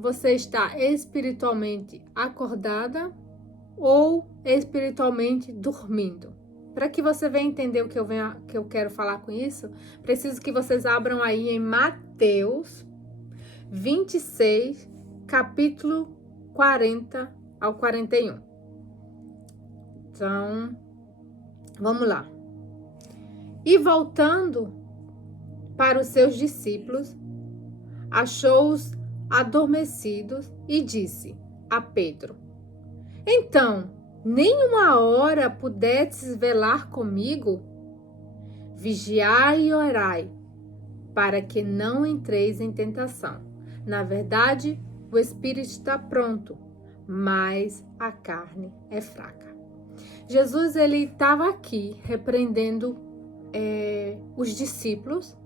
Você está espiritualmente acordada ou espiritualmente dormindo? Para que você venha entender o que eu quero falar com isso, preciso que vocês abram aí em Mateus 26, capítulo 40 ao 41. Então, vamos lá. E voltando para os seus discípulos, achou-os adormecidos e disse a Pedro: Então, nem uma hora pudestes velar comigo? Vigiai e orai, para que não entreis em tentação. Na verdade, o espírito está pronto, mas a carne é fraca. Jesus, ele estava aqui repreendendo os discípulos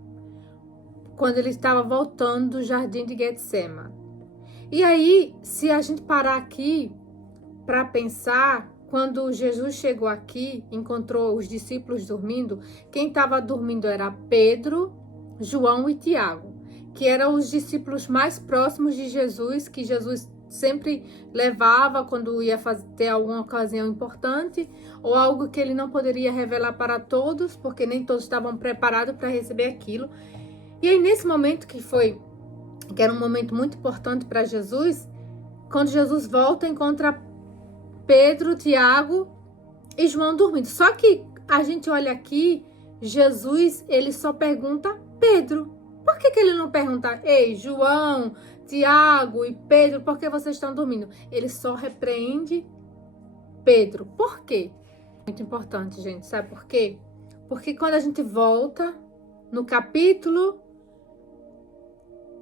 quando ele estava voltando do jardim de Getsêmani. E aí, se a gente parar aqui para pensar, quando Jesus chegou aqui, encontrou os discípulos dormindo, quem estava dormindo era Pedro, João e Tiago, que eram os discípulos mais próximos de Jesus, que Jesus sempre levava quando ia ter alguma ocasião importante, ou algo que ele não poderia revelar para todos, porque nem todos estavam preparados para receber aquilo. E aí, nesse momento que era um momento muito importante para Jesus, quando Jesus volta, encontra Pedro, Tiago e João dormindo. Só que a gente olha aqui, Jesus, ele só pergunta Pedro. Por que ele não pergunta, ei, João, Tiago e Pedro, por que vocês estão dormindo? Ele só repreende Pedro. Por quê? Muito importante, gente. Sabe por quê? Porque quando a gente volta no capítulo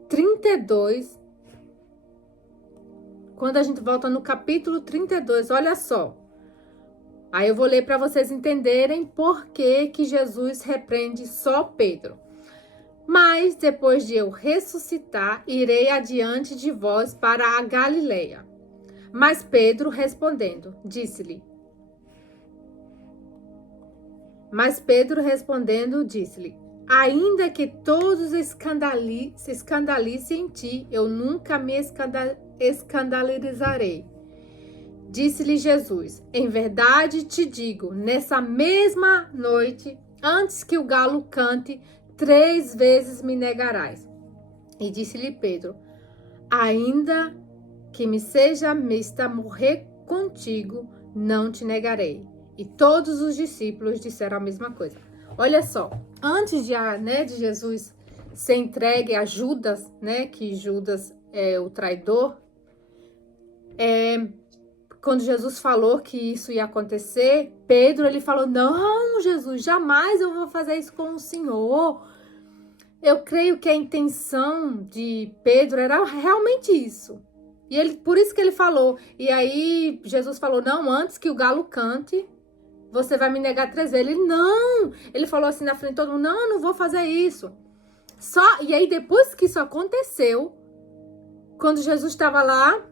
32, quando a gente volta no capítulo 32, olha só. Aí eu vou ler para vocês entenderem por que Jesus repreende só Pedro. Mas depois de eu ressuscitar, irei adiante de vós para a Galileia. Mas Pedro respondendo, disse-lhe, ainda que todos se escandalizem em ti, eu nunca me escandalizarei. Disse-lhe Jesus, em verdade te digo, nessa mesma noite, antes que o galo cante, 3 vezes me negarás. E disse-lhe Pedro, ainda que me seja mista morrer contigo, não te negarei. E todos os discípulos disseram a mesma coisa. Olha só, antes de Jesus ser entregue a Judas, que Judas é o traidor, quando Jesus falou que isso ia acontecer, Pedro, ele falou, não, Jesus, jamais eu vou fazer isso com o Senhor. Eu creio que a intenção de Pedro era realmente isso. E por isso que ele falou. E aí Jesus falou, não, antes que o galo cante, você vai me negar 3 vezes. Ele, não! Ele falou assim na frente de todo mundo, não, eu não vou fazer isso. E aí depois que isso aconteceu, quando Jesus estava lá,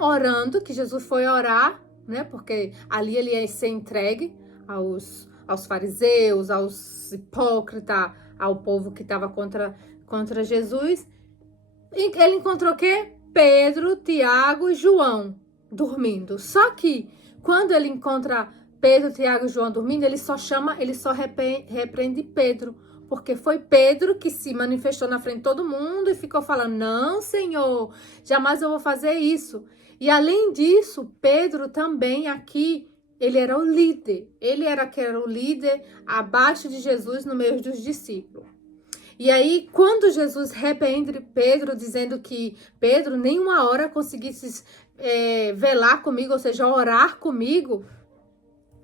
orando, que Jesus foi orar, porque ali ele ia ser entregue aos fariseus, aos hipócritas, ao povo que estava contra Jesus. E ele encontrou o quê? Pedro, Tiago e João dormindo. Só que quando ele encontra Pedro, Tiago e João dormindo, ele só repreende Pedro. Porque foi Pedro que se manifestou na frente de todo mundo e ficou falando, não, Senhor, jamais eu vou fazer isso. E além disso, Pedro também aqui, ele era o líder. Ele era o líder abaixo de Jesus no meio dos discípulos. E aí, quando Jesus repreende Pedro, dizendo que Pedro nenhuma hora conseguisse velar comigo, ou seja, orar comigo,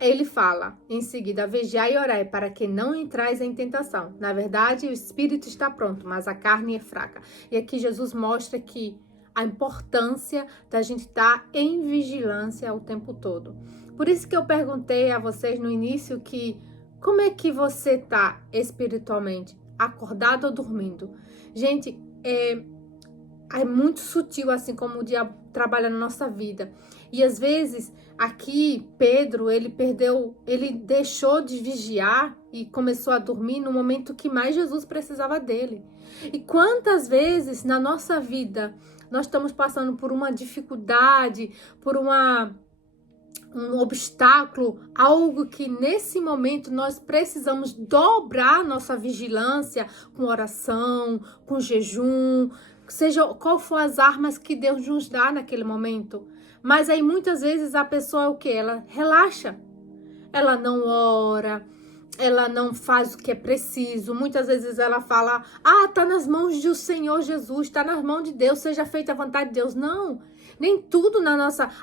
ele fala em seguida, vigiai e orai para que não entrais em tentação. Na verdade, o espírito está pronto, mas a carne é fraca. E aqui Jesus mostra que a importância da gente estar em vigilância o tempo todo. Por isso que eu perguntei a vocês no início que como é que você está espiritualmente? Acordado ou dormindo? Gente, é muito sutil, assim como o diabo trabalha na nossa vida. E às vezes, aqui, Pedro, ele deixou de vigiar e começou a dormir no momento que mais Jesus precisava dele. E quantas vezes na nossa vida nós estamos passando por uma dificuldade, por um obstáculo, algo que nesse momento nós precisamos dobrar nossa vigilância com oração, com jejum, seja qual for as armas que Deus nos dá naquele momento. Mas aí muitas vezes a pessoa o que? Ela relaxa, ela não ora, ela não faz o que é preciso. Muitas vezes ela fala, tá nas mãos do Senhor Jesus, tá nas mãos de Deus, seja feita a vontade de Deus. Não, nem tudo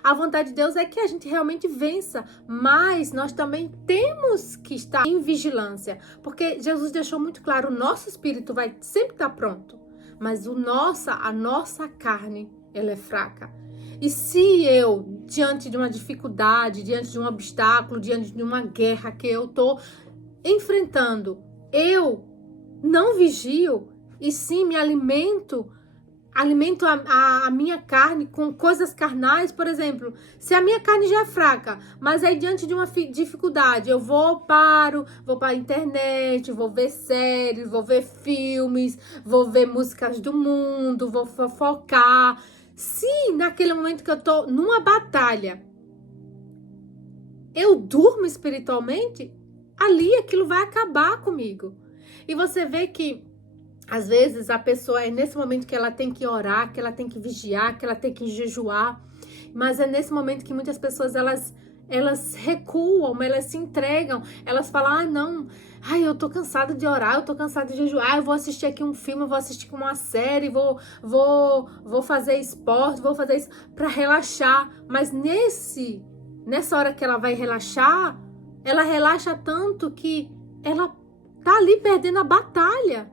a vontade de Deus é que a gente realmente vença, mas nós também temos que estar em vigilância, porque Jesus deixou muito claro, o nosso espírito vai sempre estar pronto, mas a nossa carne, ela é fraca. E se eu, diante de uma dificuldade, diante de um obstáculo, diante de uma guerra que eu tô enfrentando, eu não vigio e sim me alimento a minha carne com coisas carnais, por exemplo, se a minha carne já é fraca, mas aí diante de uma dificuldade, eu vou para a internet, vou ver séries, vou ver filmes, vou ver músicas do mundo, vou fofocar. Se naquele momento que eu tô numa batalha, eu durmo espiritualmente, ali aquilo vai acabar comigo. E você vê que às vezes a pessoa é nesse momento que ela tem que orar, que ela tem que vigiar, que ela tem que jejuar, mas é nesse momento que muitas pessoas elas recuam, elas se entregam, elas falam, não, eu tô cansada de orar, eu tô cansada de jejuar, eu vou assistir aqui um filme, eu vou assistir uma série, vou fazer esporte, vou fazer isso para relaxar, mas nessa hora que ela vai relaxar, ela relaxa tanto que ela tá ali perdendo a batalha.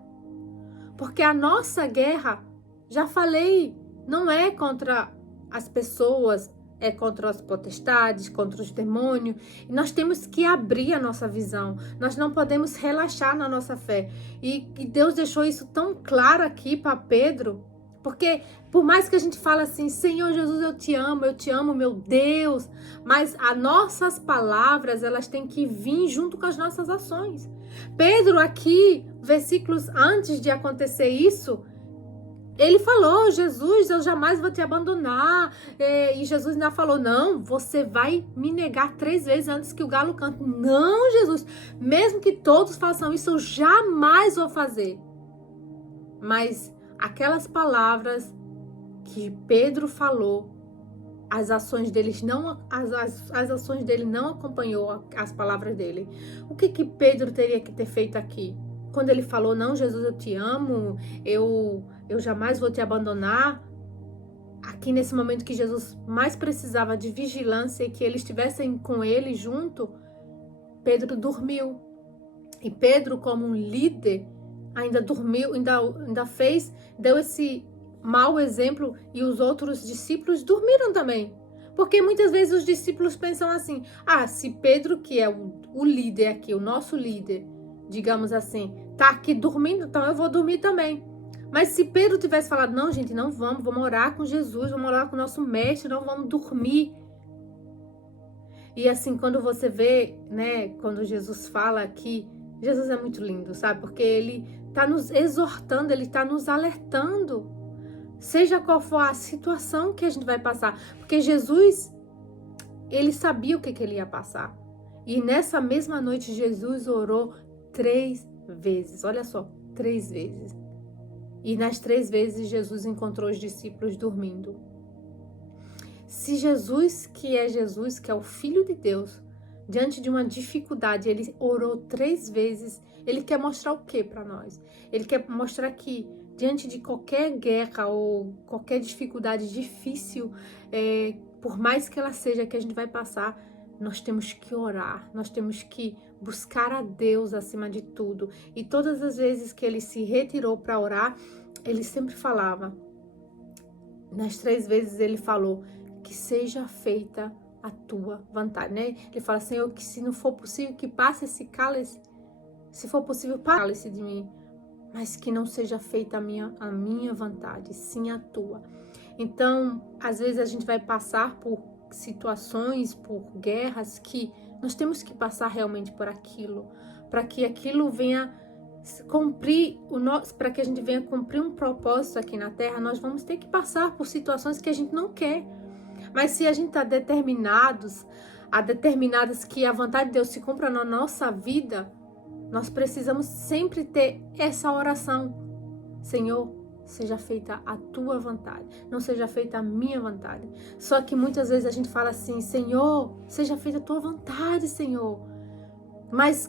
Porque a nossa guerra, já falei, não é contra as pessoas, é contra as potestades, contra os demônios. E nós temos que abrir a nossa visão. Nós não podemos relaxar na nossa fé. E Deus deixou isso tão claro aqui para Pedro. Porque por mais que a gente fale assim, Senhor Jesus, eu te amo, meu Deus. Mas as nossas palavras, elas têm que vir junto com as nossas ações. Pedro aqui, versículos antes de acontecer isso, ele falou, Jesus, eu jamais vou te abandonar. E Jesus ainda falou, não, você vai me negar 3 vezes antes que o galo cante. Não, Jesus, mesmo que todos façam isso, eu jamais vou fazer. Mas aquelas palavras que Pedro falou, as ações dele não acompanhou as palavras dele. O que Pedro teria que ter feito aqui? Quando ele falou, não, Jesus, eu te amo, eu jamais vou te abandonar. Aqui nesse momento que Jesus mais precisava de vigilância e que eles estivessem com ele junto, Pedro dormiu. E Pedro, como um líder, ainda dormiu, deu esse mau exemplo, e os outros discípulos dormiram também. Porque muitas vezes os discípulos pensam assim, se Pedro, que é o líder aqui, o nosso líder, digamos assim, tá aqui dormindo, então eu vou dormir também. Mas se Pedro tivesse falado, não, gente, não vamos orar com Jesus, vamos orar com o nosso mestre, não vamos dormir. E assim, quando você vê, né, quando Jesus fala aqui, Jesus é muito lindo, sabe? Porque ele tá nos exortando, ele tá nos alertando. Seja qual for a situação que a gente vai passar. Porque Jesus, ele sabia o que ele ia passar. E nessa mesma noite, Jesus orou 3 vezes. Olha só, 3 vezes. E nas 3 vezes, Jesus encontrou os discípulos dormindo. Se Jesus, que é o Filho de Deus, diante de uma dificuldade, ele orou 3 vezes, ele quer mostrar o que para nós? Ele quer mostrar que diante de qualquer guerra ou qualquer dificuldade difícil, por mais que ela seja que a gente vai passar, nós temos que orar, nós temos que buscar a Deus acima de tudo. E todas as vezes que ele se retirou para orar, ele sempre falava, nas 3 vezes ele falou, que seja feita a tua vontade, né? Ele fala, Senhor, que se não for possível que passe esse cálice, se for possível, cálice de mim, mas que não seja feita a minha vontade, sim a tua. Então, às vezes a gente vai passar por situações, por guerras que nós temos que passar realmente por aquilo, para que aquilo venha cumprir para que a gente venha cumprir um propósito aqui na Terra. Nós vamos ter que passar por situações que a gente não quer. Mas se a gente está determinadas que a vontade de Deus se cumpra na nossa vida, nós precisamos sempre ter essa oração: Senhor, seja feita a tua vontade, não seja feita a minha vontade. Só que muitas vezes a gente fala assim: Senhor, seja feita a tua vontade, Senhor. Mas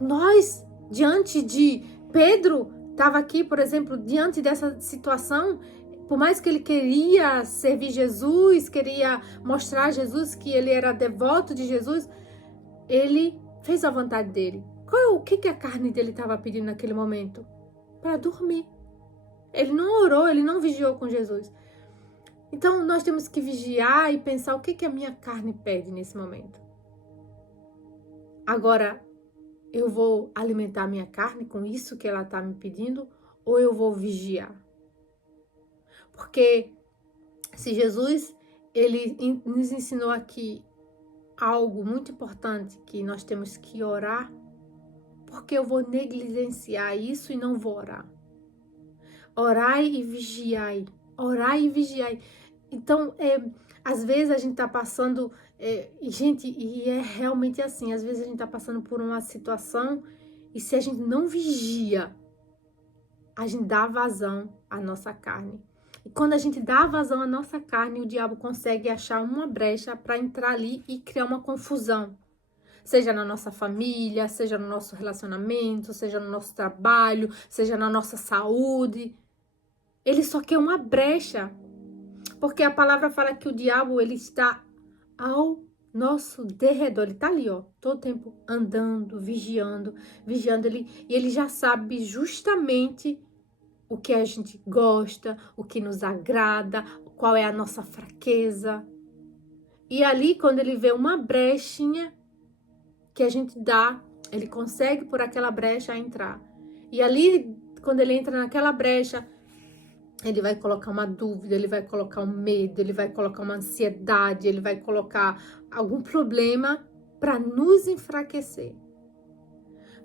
nós, diante de Pedro, estava aqui, por exemplo, diante dessa situação, por mais que ele queria servir Jesus, queria mostrar a Jesus que ele era devoto de Jesus, ele fez a vontade dele. O que a carne dele estava pedindo naquele momento? Para dormir. Ele não orou, ele não vigiou com Jesus. Então, nós temos que vigiar e pensar o que a minha carne pede nesse momento. Agora, eu vou alimentar a minha carne com isso que ela está me pedindo, ou eu vou vigiar? Porque se Jesus, ele nos ensinou aqui algo muito importante, que nós temos que orar, porque eu vou negligenciar isso e não vou orar? Orai e vigiai. Orai e vigiai. Então, às vezes a gente tá passando, e é realmente assim, às vezes a gente tá passando por uma situação e se a gente não vigia, a gente dá vazão à nossa carne. E quando a gente dá vazão à nossa carne, o diabo consegue achar uma brecha para entrar ali e criar uma confusão. Seja na nossa família, seja no nosso relacionamento, seja no nosso trabalho, seja na nossa saúde. Ele só quer uma brecha. Porque a palavra fala que o diabo, ele está ao nosso derredor. Ele está ali, ó, todo tempo andando, vigiando. E ele já sabe justamente o que a gente gosta, o que nos agrada, qual é a nossa fraqueza. E ali, quando ele vê uma brechinha que a gente dá, ele consegue por aquela brecha entrar. E ali, quando ele entra naquela brecha, ele vai colocar uma dúvida, ele vai colocar um medo, ele vai colocar uma ansiedade, ele vai colocar algum problema para nos enfraquecer.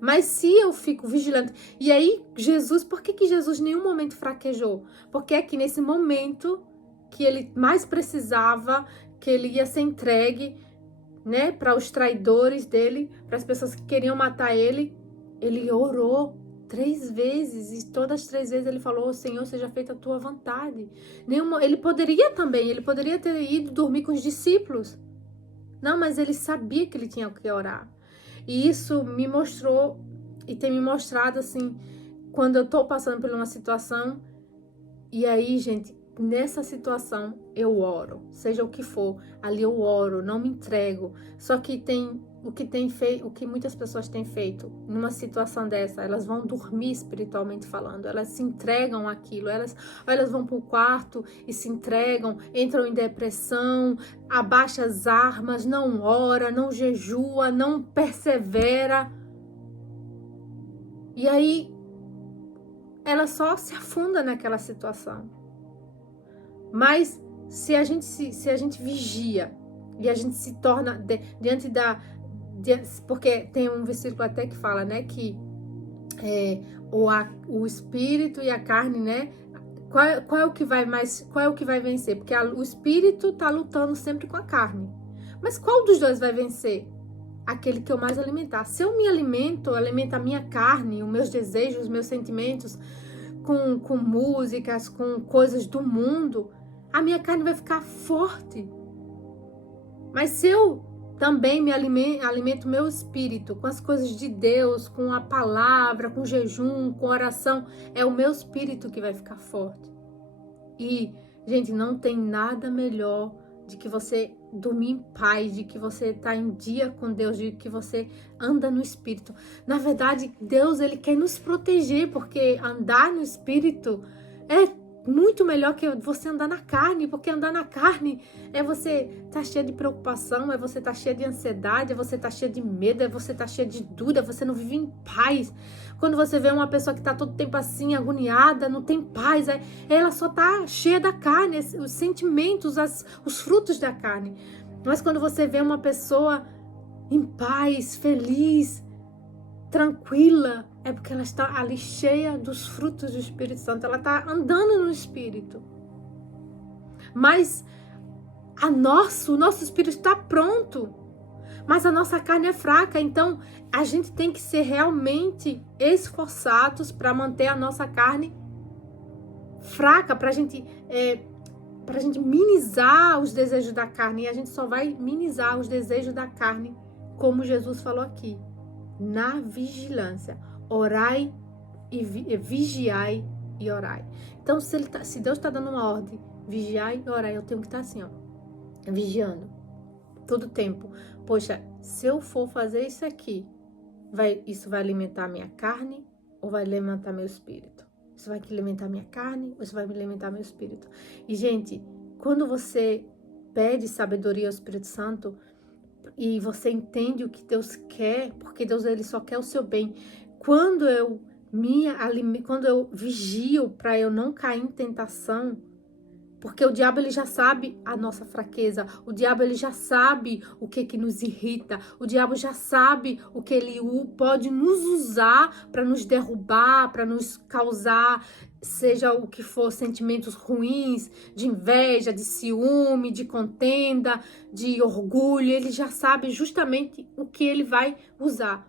Mas se eu fico vigilante... E aí, Jesus... Por que Jesus em nenhum momento fraquejou? Porque é que nesse momento que ele mais precisava, que ele ia ser entregue, né, para os traidores dele, para as pessoas que queriam matar ele, ele orou 3 vezes, e todas as 3 vezes ele falou: Senhor, seja feita a tua vontade. Ele poderia ter ido dormir com os discípulos. Não, mas ele sabia que ele tinha que orar. E isso me mostrou, e tem me mostrado assim, quando eu tô passando por uma situação, e aí, gente, nessa situação eu oro, seja o que for, ali eu oro, não me entrego. Só que o que muitas pessoas têm feito numa situação dessa, elas vão dormir espiritualmente falando, elas se entregam àquilo, elas vão pro quarto e se entregam, entram em depressão, abaixa as armas, não ora, não jejua, não persevera. E aí ela só se afunda naquela situação. Mas se a gente vigia e a gente se torna porque tem um versículo até que fala, né, que o espírito e a carne, né, qual é o que vai vencer? Porque o espírito tá lutando sempre com a carne. Mas qual dos dois vai vencer? Aquele que eu mais alimentar. Se eu me alimento a minha carne, os meus desejos, os meus sentimentos com músicas, com coisas do mundo, a minha carne vai ficar forte. Mas se eu também me alimento o meu espírito com as coisas de Deus, com a palavra, com jejum, com oração, é o meu espírito que vai ficar forte. E, gente, não tem nada melhor de que você dormir em paz, de que você tá em dia com Deus, de que você anda no Espírito. Na verdade, Deus, ele quer nos proteger, porque andar no Espírito é muito melhor que você andar na carne, porque andar na carne é você tá cheio de preocupação, é você tá cheio de ansiedade, é você tá cheio de medo, é você tá cheio de dúvida, você não vive em paz. Quando você vê uma pessoa que tá todo tempo assim, agoniada, não tem paz, ela só tá cheia da carne, os sentimentos, os frutos da carne. Mas quando você vê uma pessoa em paz, feliz, tranquila, é porque ela está ali cheia dos frutos do Espírito Santo, ela está andando no Espírito. Mas o nosso Espírito está pronto, mas a nossa carne é fraca, então a gente tem que ser realmente esforçados para manter a nossa carne fraca, para a gente minimizar os desejos da carne, e a gente só vai minimizar os desejos da carne, como Jesus falou aqui, na vigilância. Orai e vigiai e orai. Então, se Deus está dando uma ordem, vigiai e orai, eu tenho que estar assim, ó, vigiando, todo tempo. Poxa, se eu for fazer isso aqui, isso vai alimentar minha carne ou vai alimentar meu espírito? Isso vai alimentar minha carne ou isso vai alimentar meu espírito? E, gente, quando você pede sabedoria ao Espírito Santo e você entende o que Deus quer, porque Deus ele só quer o seu bem. Quando eu vigio para eu não cair em tentação, porque o diabo ele já sabe a nossa fraqueza, o diabo ele já sabe o que nos irrita, o diabo já sabe o que ele pode nos usar para nos derrubar, para nos causar, seja o que for, sentimentos ruins, de inveja, de ciúme, de contenda, de orgulho. Ele já sabe justamente o que ele vai usar.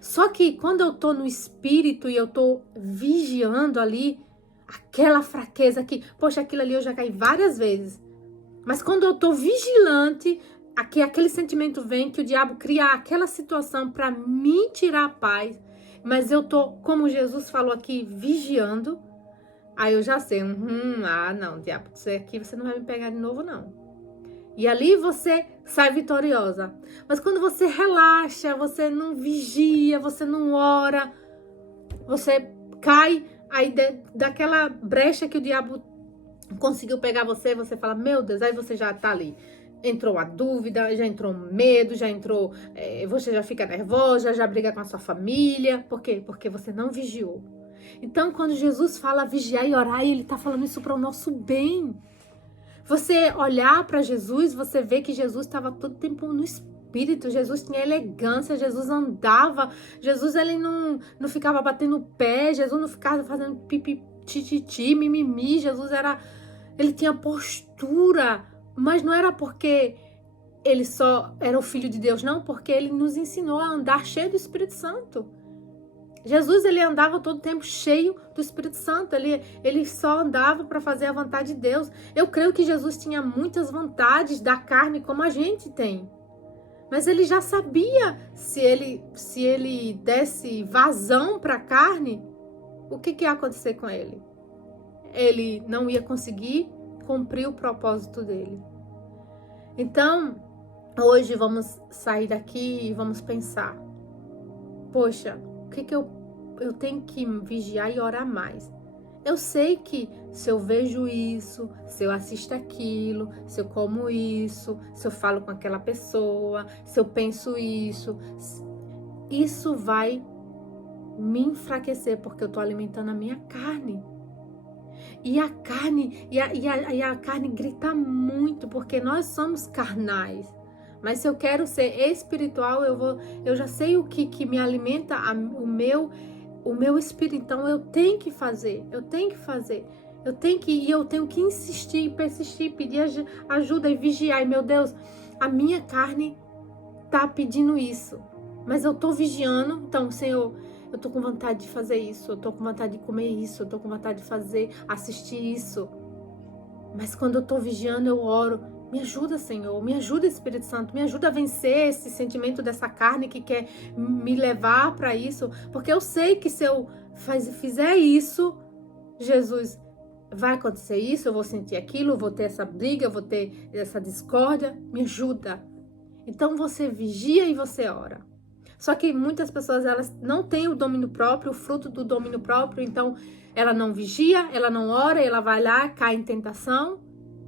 Só que quando eu tô no espírito e eu tô vigiando ali, aquela fraqueza que, poxa, aquilo ali eu já caí várias vezes. Mas quando eu tô vigilante, aquele sentimento vem que o diabo cria aquela situação para me tirar a paz. Mas eu tô, como Jesus falou aqui, vigiando. Aí eu já sei, não, diabo, isso aqui você não vai me pegar de novo, não. E ali você sai vitoriosa. Mas quando você relaxa, você não vigia, você não ora, você cai aí daquela brecha que o diabo conseguiu pegar você, você fala, meu Deus, aí você já tá ali. Entrou a dúvida, já entrou medo, já entrou, você já fica nervosa, já briga com a sua família. Por quê? Porque você não vigiou. Então, quando Jesus fala vigiar e orar, ele tá falando isso para o nosso bem. Você olhar para Jesus, você vê que Jesus estava todo tempo no espírito, Jesus tinha elegância, Jesus andava, Jesus ele não ficava batendo o pé, Jesus não ficava fazendo pipi, tititi, mimimi, ele tinha postura, mas não era porque ele só era o Filho de Deus, não, porque ele nos ensinou a andar cheio do Espírito Santo. Jesus, ele andava todo tempo cheio do Espírito Santo, ele só andava para fazer a vontade de Deus. Eu creio que Jesus tinha muitas vontades da carne como a gente tem. Mas ele já sabia se ele desse vazão para a carne, o que ia acontecer com ele? Ele não ia conseguir cumprir o propósito dele. Então, hoje vamos sair daqui e vamos pensar. Poxa, o que eu tenho que vigiar e orar mais? Eu sei que se eu vejo isso, se eu assisto aquilo, se eu como isso, se eu falo com aquela pessoa, se eu penso isso vai me enfraquecer porque eu tô alimentando a minha carne. E a carne, e a carne grita muito porque nós somos carnais. Mas se eu quero ser espiritual, eu já sei o que me alimenta o meu espírito. Então eu tenho que fazer, eu tenho que insistir, persistir, pedir ajuda e vigiar. E, meu Deus, a minha carne tá pedindo isso, mas eu tô vigiando. Então, Senhor, eu tô com vontade de fazer isso, eu tô com vontade de comer isso, eu tô com vontade de assistir isso. Mas quando eu tô vigiando, eu oro. Me ajuda, Senhor, me ajuda, Espírito Santo, me ajuda a vencer esse sentimento dessa carne que quer me levar para isso, porque eu sei que se eu fizer isso, Jesus, vai acontecer isso, eu vou sentir aquilo, eu vou ter essa briga, eu vou ter essa discórdia, me ajuda. Então você vigia e você ora. Só que muitas pessoas, elas não têm o domínio próprio, o fruto do domínio próprio, então ela não vigia, ela não ora, ela vai lá, cai em tentação,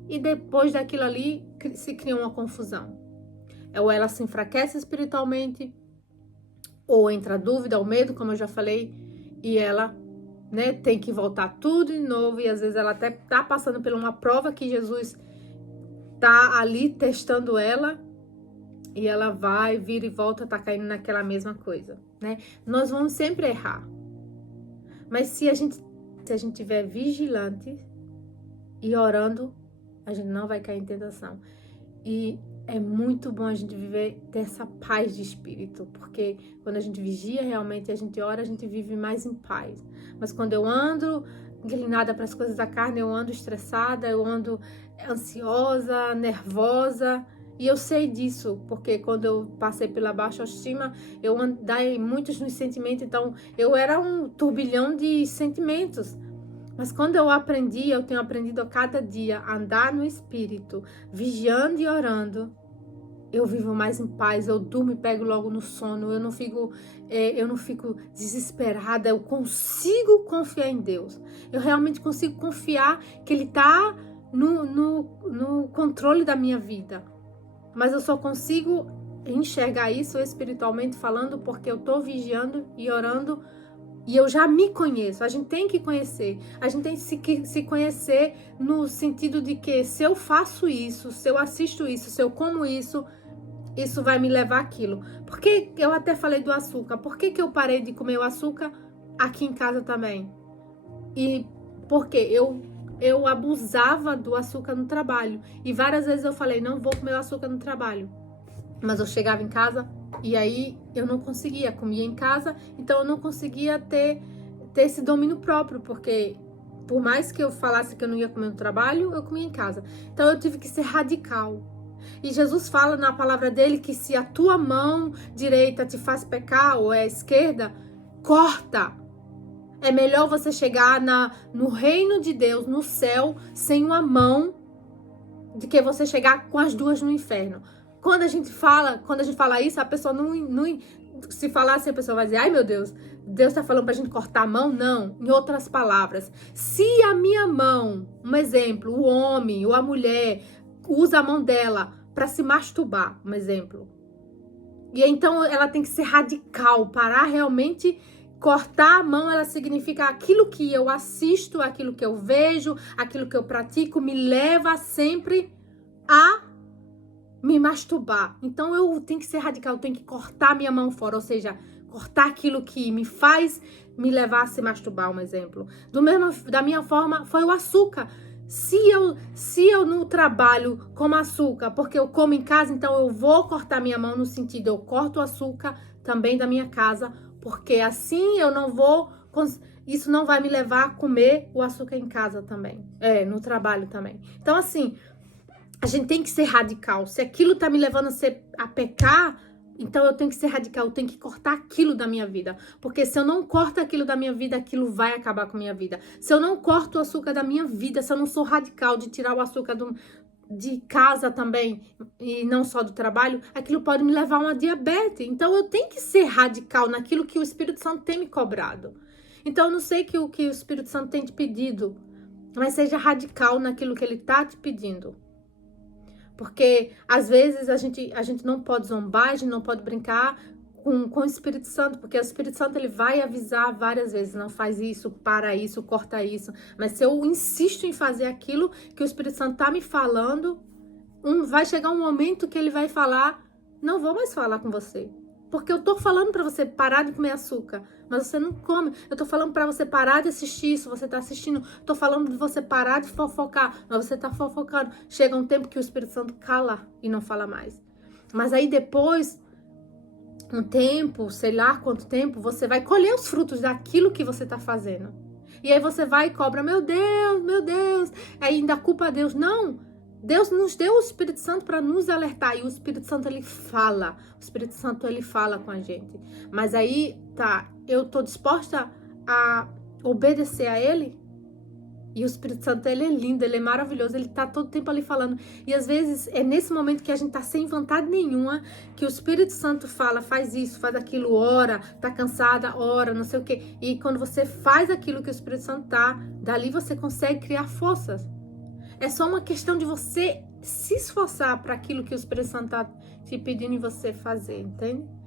e depois daquilo ali se cria uma confusão. Ou ela se enfraquece espiritualmente, ou entra a dúvida, o medo, como eu já falei, e ela, né, tem que voltar tudo de novo, e às vezes ela até tá passando por uma prova que Jesus tá ali testando ela, e ela vai, vira e volta, tá caindo naquela mesma coisa, né? Nós vamos sempre errar. Mas se a gente estiver vigilante e orando, a gente não vai cair em tentação. E é muito bom a gente ter essa paz de espírito, porque quando a gente vigia realmente, a gente ora, a gente vive mais em paz. Mas quando eu ando inclinada para as coisas da carne, eu ando estressada, eu ando ansiosa, nervosa. E eu sei disso, porque quando eu passei pela baixa autoestima, eu andei muitos nos sentimentos, então eu era um turbilhão de sentimentos. Mas quando eu tenho aprendido a cada dia a andar no Espírito, vigiando e orando, eu vivo mais em paz, eu durmo e pego logo no sono, eu não fico desesperada, eu consigo confiar em Deus. Eu realmente consigo confiar que Ele está no controle da minha vida. Mas eu só consigo enxergar isso espiritualmente falando porque eu estou vigiando e orando e eu já me conheço. A gente tem que conhecer. A gente tem que se conhecer no sentido de que se eu faço isso, se eu assisto isso, se eu como isso, isso vai me levar àquilo. Porque eu até falei do açúcar. Por que eu parei de comer o açúcar aqui em casa também? E porque eu abusava do açúcar no trabalho. E várias vezes eu falei, não vou comer o açúcar no trabalho. Mas eu chegava em casa e aí eu não conseguia, comia em casa, então eu não conseguia ter esse domínio próprio, porque por mais que eu falasse que eu não ia comer no trabalho, eu comia em casa. Então eu tive que ser radical. E Jesus fala na palavra dele que se a tua mão direita te faz pecar, ou é a esquerda, corta. É melhor você chegar no reino de Deus, no céu, sem uma mão, do que você chegar com as duas no inferno. Quando a gente fala isso, a pessoa não se falar assim, a pessoa vai dizer, ai meu Deus tá falando pra gente cortar a mão? Não. Em outras palavras, se a minha mão, um exemplo, o homem ou a mulher usa a mão dela para se masturbar, um exemplo. E então ela tem que ser radical, parar realmente. Cortar a mão, ela significa aquilo que eu assisto, aquilo que eu vejo, aquilo que eu pratico, me leva sempre a me masturbar. Então eu tenho que ser radical, eu tenho que cortar minha mão fora, ou seja, cortar aquilo que me faz me levar a se masturbar, um exemplo. Da minha forma, foi o açúcar. Se eu no trabalho como açúcar, porque eu como em casa, então eu vou cortar minha mão no sentido, eu corto o açúcar também da minha casa, porque assim eu não vou, isso não vai me levar a comer o açúcar em casa também, no trabalho também. Então assim, a gente tem que ser radical. Se aquilo tá me levando a pecar, então eu tenho que ser radical, eu tenho que cortar aquilo da minha vida. Porque se eu não corto aquilo da minha vida, aquilo vai acabar com a minha vida. Se eu não corto o açúcar da minha vida, se eu não sou radical de tirar o açúcar de casa também, e não só do trabalho, aquilo pode me levar a uma diabetes. Então eu tenho que ser radical naquilo que o Espírito Santo tem me cobrado. Então eu não sei o que o Espírito Santo tem te pedido, mas seja radical naquilo que ele tá te pedindo. Porque às vezes a gente não pode zombar, a gente não pode brincar com o Espírito Santo, porque o Espírito Santo ele vai avisar várias vezes, não faz isso, para isso, corta isso. Mas se eu insisto em fazer aquilo que o Espírito Santo tá me falando, vai chegar um momento que ele vai falar, não vou mais falar com você. Porque eu tô falando para você parar de comer açúcar, mas você não come. Eu tô falando para você parar de assistir isso, você tá assistindo. Tô falando de você parar de fofocar, mas você tá fofocando. Chega um tempo que o Espírito Santo cala e não fala mais. Mas aí depois, um tempo, sei lá quanto tempo, você vai colher os frutos daquilo que você tá fazendo. E aí você vai e cobra, meu Deus, aí ainda culpa a Deus. Não, Deus nos deu o Espírito Santo para nos alertar, e o Espírito Santo ele fala, o Espírito Santo ele fala com a gente. Mas aí, tá, eu tô disposta a obedecer a ele? E o Espírito Santo, ele é lindo, ele é maravilhoso, ele tá todo tempo ali falando. E às vezes é nesse momento que a gente tá sem vontade nenhuma, que o Espírito Santo fala, faz isso, faz aquilo, ora, tá cansada, ora, não sei o quê. E quando você faz aquilo que o Espírito Santo tá, dali você consegue criar forças. É só uma questão de você se esforçar para aquilo que o Espírito Santo tá te pedindo e você fazer, entende?